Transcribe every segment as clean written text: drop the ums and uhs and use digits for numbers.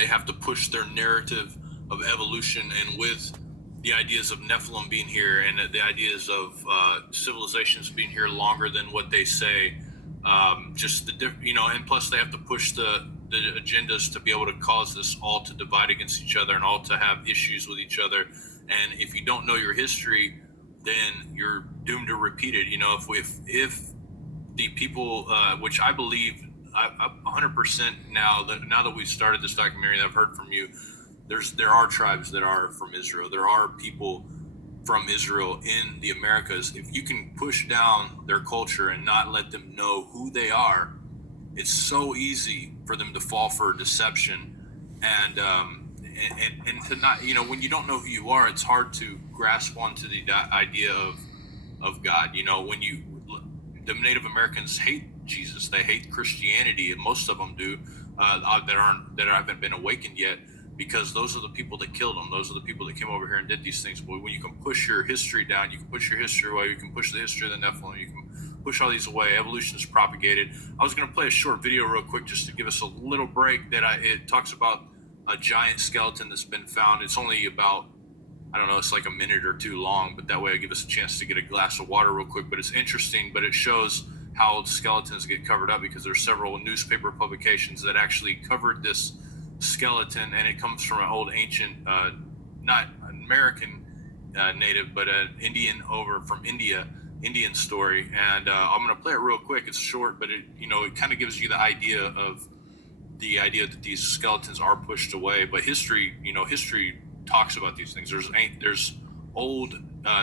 they have to push their narrative of evolution, and with the ideas of Nephilim being here and the ideas of civilizations being here longer than what they say, just the and plus they have to push the agendas to be able to cause this all to divide against each other and all to have issues with each other. And if you don't know your history, then you're doomed to repeat it. If the people, which I believe, 100% now that we've started this documentary that I've heard from you, there are tribes that are from Israel. There are people from Israel in the Americas. If you can push down their culture and not let them know who they are, it's so easy for them to fall for deception, and to not, when you don't know who you are, it's hard to grasp onto the idea of God. The Native Americans hate Jesus, they hate Christianity, and most of them do, that haven't been awakened yet, because those are the people that killed them. Those are the people that came over here and did these things. But when you can push your history down, you can push your history away, you can push the history of the Nephilim, you can push all these away. Evolution is propagated. I was going to play a short video real quick just to give us a little break. It talks about a giant skeleton that's been found. It's only about, I don't know, it's like a minute or two long, but that way I give us a chance to get a glass of water real quick. But it's interesting, but it shows how skeletons get covered up, because there's several newspaper publications that actually covered this skeleton, and it comes from an old ancient, not American native, but an Indian from Indian story. And I'm going to play it real quick. It's short, but it kind of gives you the idea that these skeletons are pushed away. But history talks about these things. There's old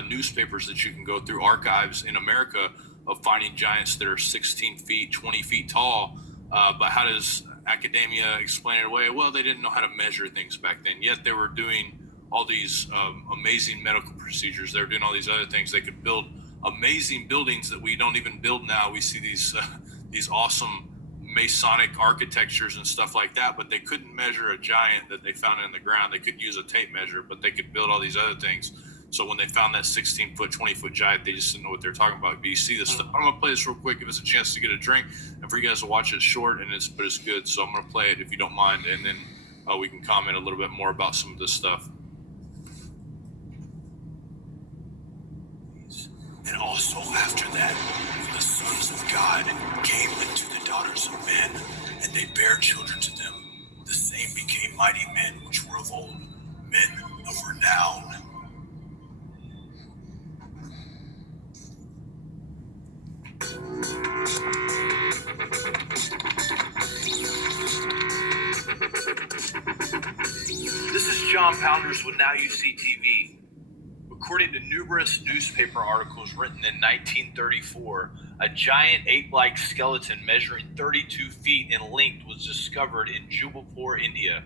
newspapers that you can go through, archives in America, of finding giants that are 16 feet, 20 feet tall. But how does academia explain it away? Well, they didn't know how to measure things back then, yet they were doing all these amazing medical procedures. They were doing all these other things. They could build amazing buildings that we don't even build now. We see these awesome Masonic architectures and stuff like that, but they couldn't measure a giant that they found in the ground. They could use a tape measure, but they could build all these other things. So when they found that 16-foot, 20-foot giant, they just didn't know what they're talking about. But you see this stuff. I'm going to play this real quick, give us a chance to get a drink, and for you guys to watch it. Short, but it's good. So I'm going to play it if you don't mind, and then we can comment a little bit more about some of this stuff. And also after that, when the sons of God came unto the daughters of men, and they bare children to them, the same became mighty men which were of old, men of renown. This is John Pounders with Now You See TV. According to numerous newspaper articles written in 1934, a giant ape-like skeleton measuring 32 feet in length was discovered in Jubalpur, India.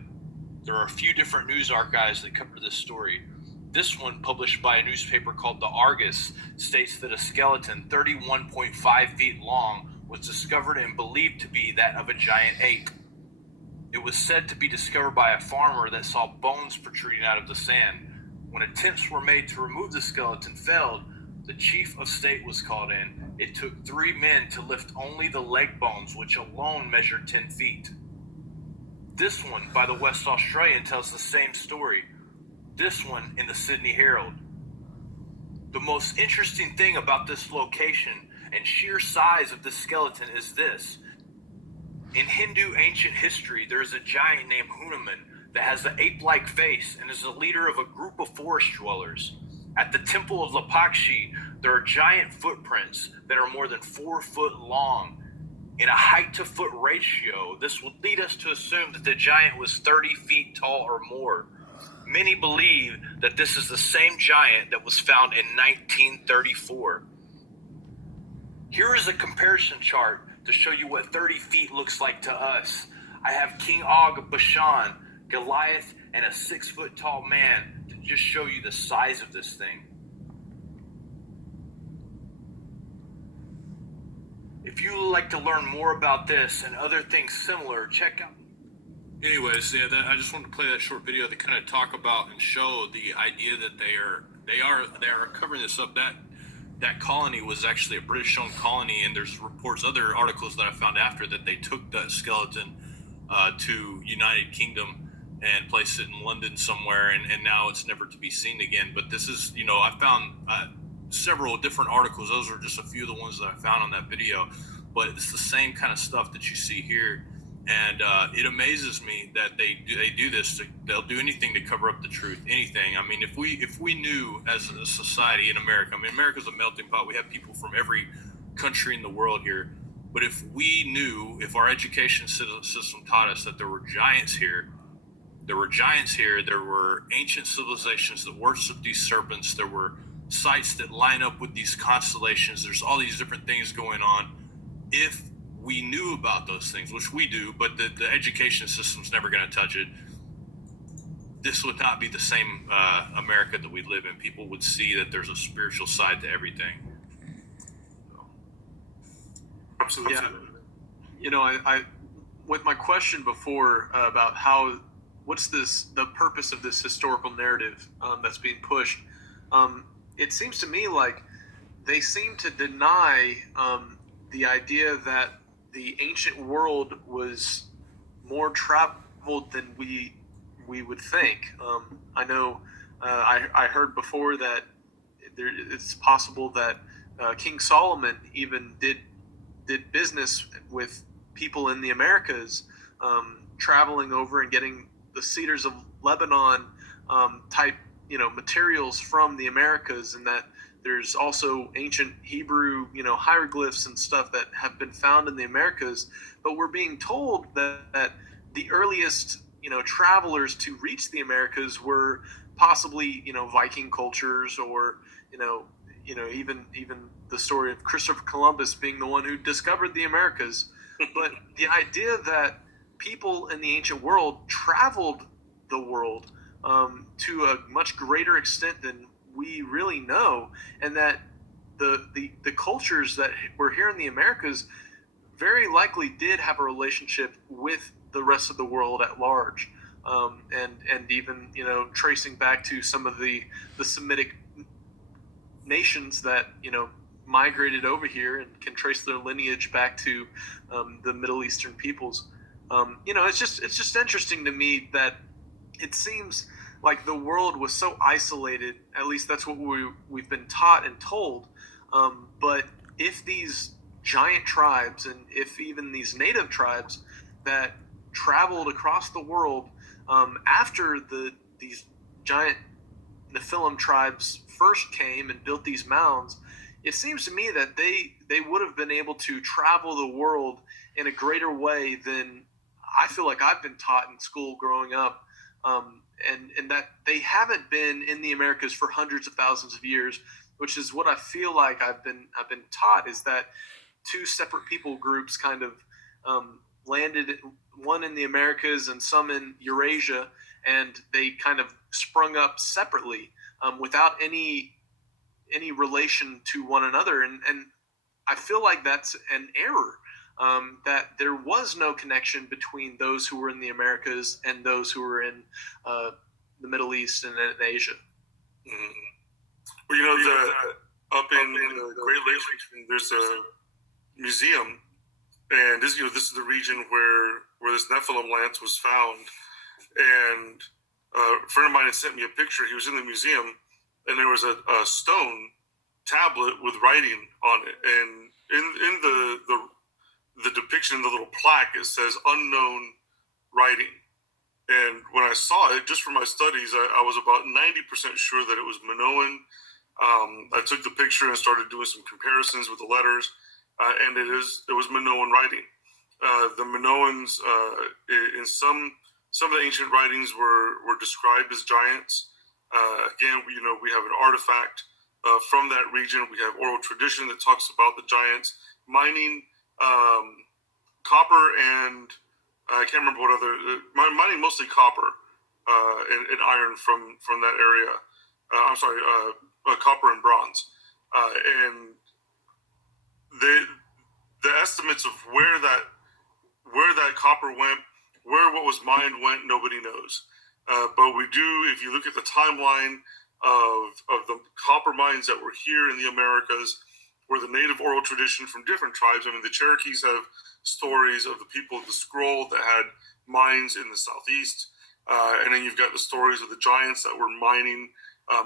There are a few different news archives that cover this story. This one, published by a newspaper called the Argus, states that a skeleton 31.5 feet long was discovered and believed to be that of a giant ape. It was said to be discovered by a farmer that saw bones protruding out of the sand. When attempts were made to remove the skeleton failed, the chief of state was called in. It took 3 men to lift only the leg bones, which alone measured 10 feet. This one, by the West Australian, tells the same story. This one in the Sydney Herald. The most interesting thing about this location and sheer size of the skeleton is this. In Hindu ancient history, there is a giant named Hanuman that has an ape-like face and is the leader of a group of forest dwellers. At the temple of Lapakshi, there are giant footprints that are more than 4 foot long. In a height-to-foot ratio, this would lead us to assume that the giant was 30 feet tall or more. Many believe that this is the same giant that was found in 1934. Here is a comparison chart to show you what 30 feet looks like to us. I have King Og of Bashan, Goliath, and a 6 foot tall man to just show you the size of this thing. If you would like to learn more about this and other things similar, check out. Anyways, I just wanted to play that short video to kind of talk about and show the idea that they are covering this up. That colony was actually a British-owned colony, and there's reports, other articles that I found after that they took that skeleton to United Kingdom and place it in London somewhere, and now it's never to be seen again. But this is, I found several different articles. Those are just a few of the ones that I found on that video, but it's the same kind of stuff that you see here. And it amazes me that they do this. They'll do anything to cover up the truth. Anything. I mean, if we knew as a society in America, I mean, America's a melting pot. We have people from every country in the world here. But if we knew, if our education system taught us that there were giants here, there were ancient civilizations that worshiped these serpents, there were sites that line up with these constellations, there's all these different things going on. If we knew about those things, which we do, but the education system's never going to touch it, this would not be the same America that we live in. People would see that there's a spiritual side to everything. Absolutely. Yeah. I with my question before about what's the purpose of this historical narrative that's being pushed, it seems to me like they seem to deny the idea that the ancient world was more traveled than we would think. I know I heard before that it's possible that King Solomon even did business with people in the Americas, traveling over and getting the cedars of Lebanon type materials from the Americas, and that there's also ancient Hebrew hieroglyphs and stuff that have been found in the Americas. But we're being told that the earliest travelers to reach the Americas were possibly Viking cultures, or even the story of Christopher Columbus being the one who discovered the Americas. But the idea that people in the ancient world traveled the world to a much greater extent than we really know, and that the cultures that were here in the Americas very likely did have a relationship with the rest of the world at large, and even tracing back to some of the Semitic nations that migrated over here and can trace their lineage back to the Middle Eastern peoples. It's just interesting to me that it seems like the world was so isolated. At least that's what we've been taught and told. But if these giant tribes, and if even these native tribes that traveled across the world after these giant Nephilim tribes first came and built these mounds, it seems to me that they would have been able to travel the world in a greater way than I feel like I've been taught in school growing up, and that they haven't been in the Americas for hundreds of thousands of years, which is what I feel like I've been taught, is that two separate people groups kind of landed, one in the Americas and some in Eurasia, and they kind of sprung up separately without any relation to one another, and I feel like that's an error. That there was no connection between those who were in the Americas and those who were in the Middle East and in Asia. Mm-hmm. Well, up in the Great Lakes region, there's a museum, and this is the region where this Nephilim lance was found. And a friend of mine had sent me a picture. He was in the museum, and there was a stone tablet with writing on it, and in the depiction in the little plaque, it says unknown writing. And when I saw it, just from my studies, I was about 90% sure that it was Minoan. I took the picture and started doing some comparisons with the letters, and it was Minoan writing. The Minoans, in some of the ancient writings, were described as giants. Again, we have an artifact from that region. We have oral tradition that talks about the giants mining copper, and I can't remember what other, mining mostly copper and iron from that area. I'm sorry, copper and bronze. And the estimates of where that copper went, where what was mined went, nobody knows. But we do, if you look at the timeline of the copper mines that were here in the Americas, where the native oral tradition from different tribes. I mean, the Cherokees have stories of the people of the scroll that had mines in the southeast. And then you've got the stories of the giants that were mining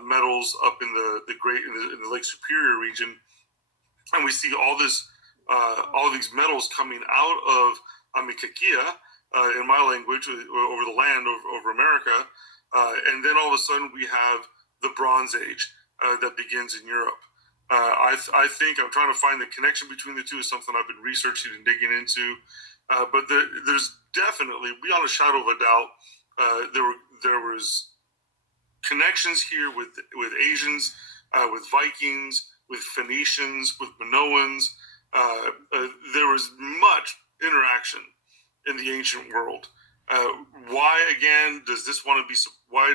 metals up in the Lake Superior region, and we see all of these metals coming out of Amikakia, in my language, over the land over America, and then all of a sudden we have the Bronze Age that begins in Europe. I think I'm trying to find the connection between the two is something I've been researching and digging into, but there's definitely, beyond a shadow of a doubt, there was connections here with Asians, with Vikings, with Phoenicians, with Minoans. There was much interaction in the ancient world. Why again does this want to be? Why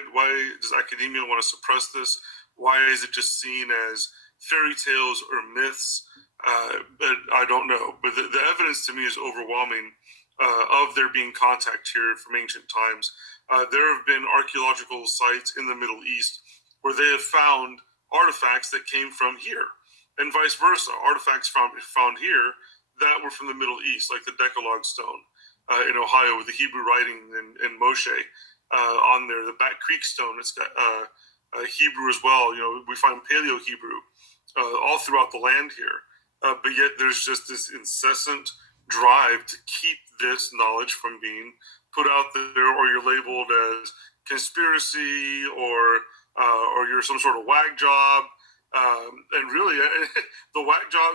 does academia want to suppress this? Why is it just seen as fairy tales or myths? But I don't know. But the evidence to me is overwhelming of there being contact here from ancient times. There have been archaeological sites in the Middle East where they have found artifacts that came from here, and vice versa. Artifacts found here that were from the Middle East, like the Decalogue stone in Ohio with the Hebrew writing and Moshe on there. The Bat Creek stone, it's got Hebrew as well. We find Paleo Hebrew all throughout the land here. But yet there's just this incessant drive to keep this knowledge from being put out there, or you're labeled as conspiracy, or you're some sort of wag job. And really, the whack job,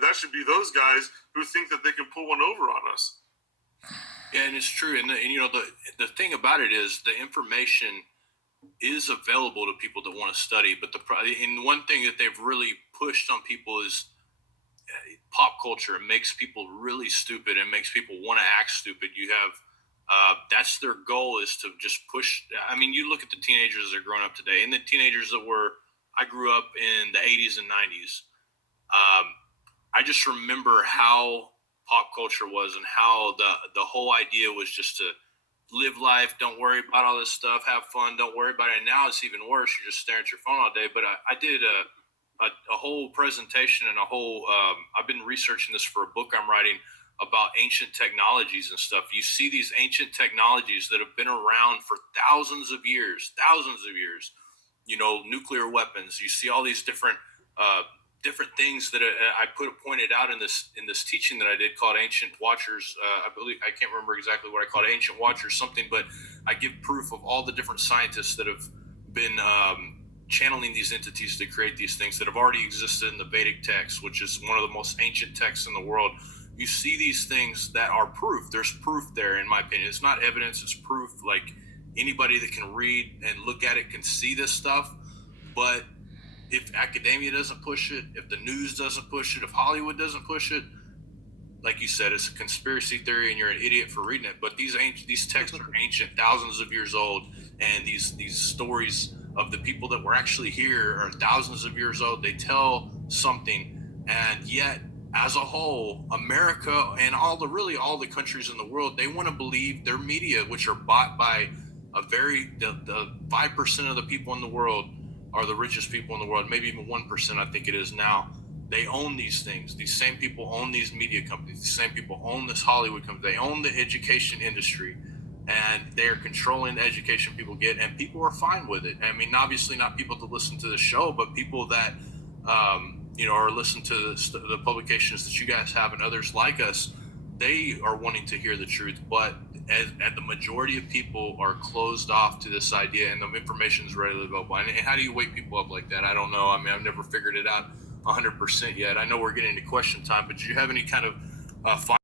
that should be those guys who think that they can pull one over on us. Yeah, and it's true. And the thing about it is the information is available to people that want to study. But and one thing that they've really pushed on people is pop culture. It makes people really stupid and makes people want to act stupid. You have that's their goal, is to just push. I mean, you look at the teenagers that are growing up today, and the teenagers that I grew up in the 80s and 90s. I just remember how pop culture was, and how the whole idea was just to live life, don't worry about all this stuff, have fun, don't worry about it. And now it's even worse. You're just staring at your phone all day. But I did a whole presentation and I've been researching this for a book I'm writing about ancient technologies and stuff. You see these ancient technologies that have been around for thousands of years, nuclear weapons. You see all these different things that I pointed out in this teaching that I did called Ancient Watchers. I can't remember exactly what I called it, Ancient Watchers something, but I give proof of all the different scientists that have been channeling these entities to create these things that have already existed in the Vedic text, which is one of the most ancient texts in the world. You see these things that are proof. There's proof there, in my opinion. It's not evidence, it's proof. Like, anybody that can read and look at it can see this stuff. But if academia doesn't push it, if the news doesn't push it, if Hollywood doesn't push it, like you said, it's a conspiracy theory and you're an idiot for reading it. But these texts are ancient, thousands of years old, and these stories of the people that were actually here are thousands of years old. They tell something, and yet, as a whole, America and all the countries in the world, they want to believe their media, which are bought by the 5% of the people in the world are the richest people in the world, maybe even 1%, I think it is now. They own these things. These same people own these media companies. These same people own this Hollywood company. They own the education industry, and they are controlling the education people get, and people are fine with it. I mean, obviously not people to listen to the show, but people that or listen to the publications that you guys have and others like us. They are wanting to hear the truth, but as the majority of people are closed off to this idea, and the information is readily available. And how do you wake people up like that? I don't know. I mean, I've never figured it out 100% yet. I know we're getting into question time, but do you have any kind of